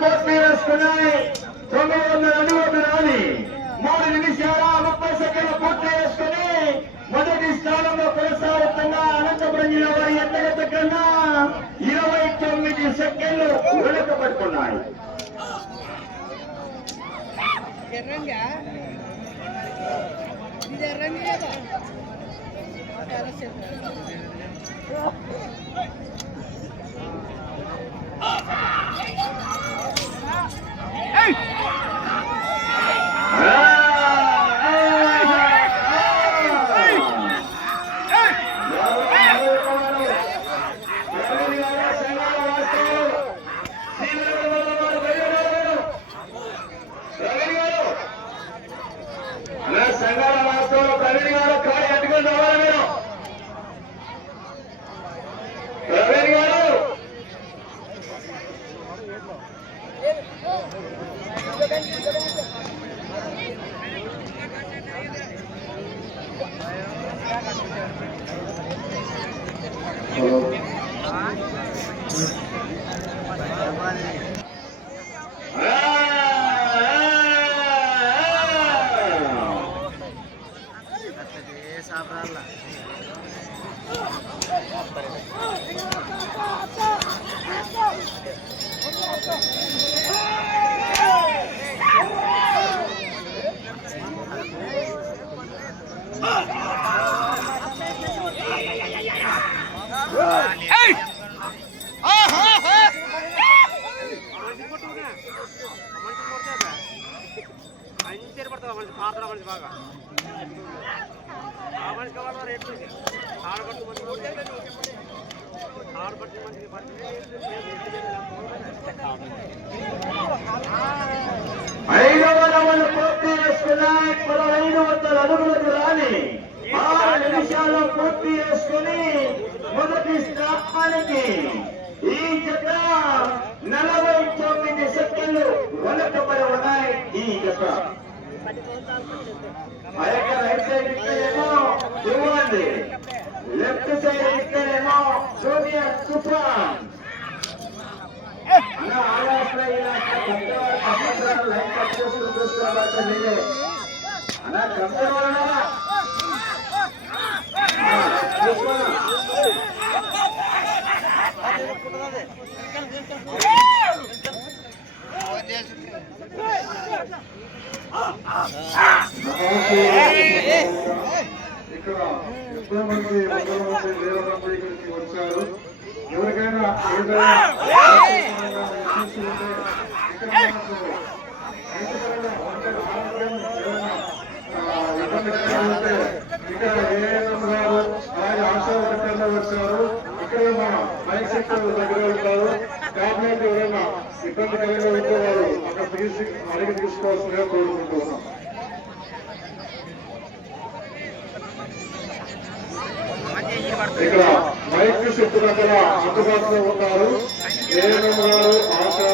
పూర్తి చేసుకున్నాయి. 900 అడుగులు రాని 3 నిమిషాల 30 సెకండ్లు పూర్తి చేసుకుని మొదటి స్థానంలో కొనసాగుతున్న అనంతపురం జిల్లా వారి ఎత్తగత కన్నా 29 సెకండ్లు వెనుకబడుతున్నాయి. ఐదవ రౌండ్ పూర్తి చేసుకున్నాయి. 1500 అడుగులకు రాని 6 నిమిషాలు పూర్తి చేసుకుని మొదటి స్థానానికి ఈ జత 49 సెకండ్లు వెనకబడి ఉన్నాయి. ఈ జత రైట్ సైడ్ ఇక్కడేమో దువ్వండి, లెఫ్ట్ సైడ్ ఇక్కడేమో జూనియర్ తుఫాన్. లైన్ కట్ చేసుకుని చూసుకోవాలి. అన్నా కంపెనీ ఇక్కడ ఎంతో మంది 100 మంది 1000 మంది ఇక్కడికి వచ్చారు. ఎవరికైనా ఏదైనా ఇక్కడ ఏఎన్ఎం గారు అలాగే ఆశా వర్కర్లు వచ్చారు. ఇక్కడ మన మైక్ సెక్టర్ దగ్గర ఉంటారు. క్యాబినెట్ ఎవరైనా ఇబ్బంది కలిగి ఉంటే వారు అక్కడ అడిగి తీసుకోవాల్సిందిగా కోరుకుంటున్నాం. ఇక్కడ మైక్ సెట్ దగ్గర అందుబాటులో ఉన్నారు. ఏఎన్ఎం గారు ఆశా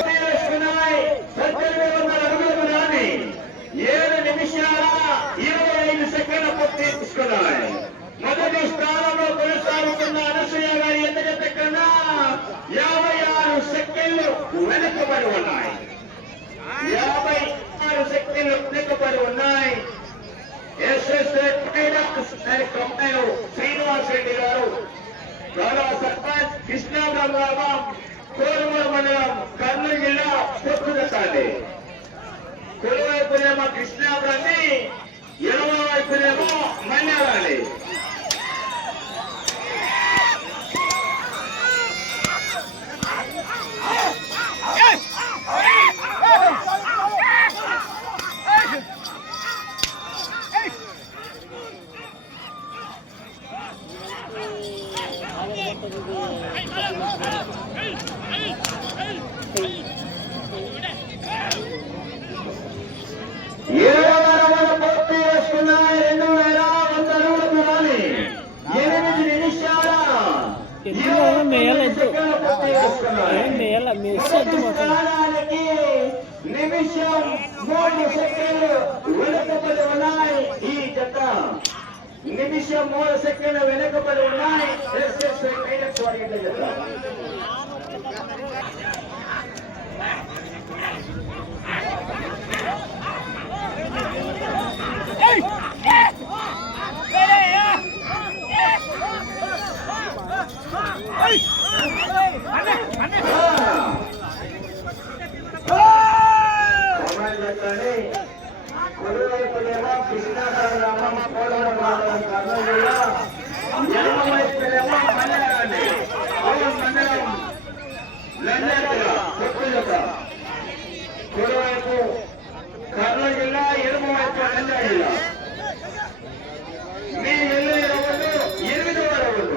7 నిమిషాల 25 సెకండ్ల పూర్తి తీసుకున్నాయి. మొదటి స్థానంలో కొనసాగుతున్న అనసూయ గారి ఎత్తగత కన్నా 56 సెకండ్లు వెనుకబడి ఉన్నాయి. 56 సెకండ్లు వెనుకబడి ఉన్నాయి. శ్రీనివాస్ రెడ్డి గారు గౌరవ సర్పంచ్ కృష్ణాపురం గ్రామం కోరుమూరు మండలం కర్నూలు జిల్లా పొత్తుదసాలి. కుడివైపునేమో కృష్ణాపురాన్ని, ఎడమ వైపునేమో మన్యాలని. పూర్తి చేసుకున్నాయి. 2100 అడుగులకు రాని 8 నిమిషాల ఎద్దులో మేయాల ఎద్దు మేయాల మెస్సి ఎద్దు మొత్తం నిమిషం 3 సెకండ్లు వెనుకబడి ఉన్నాయి ఈ జత. నిమిషం 3 సెకండ్లు వెనుకబడి ఉన్నాయి ఎస్ఎస్ఐ కైలక్స్ వారి జత. కుడివైపునేమో కృష్ణారావు గ్రామం పోలవరం మండలం కర్నూలు జిల్లా, ఎడమ వైపునేమో మండలాన్ని మండలం లంజాల కొత్త. కుడివైపు కర్నూలు జిల్లా, ఎడమ వైపు నంద్యాల జిల్లా. మీ ఇల్లు 8వ రౌండ్.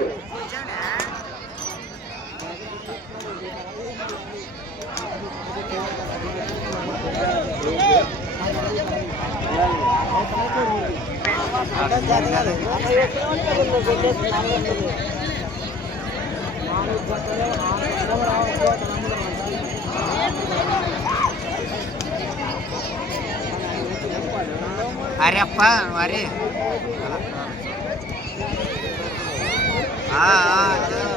अरे अप्पा अरे हाँ हाँ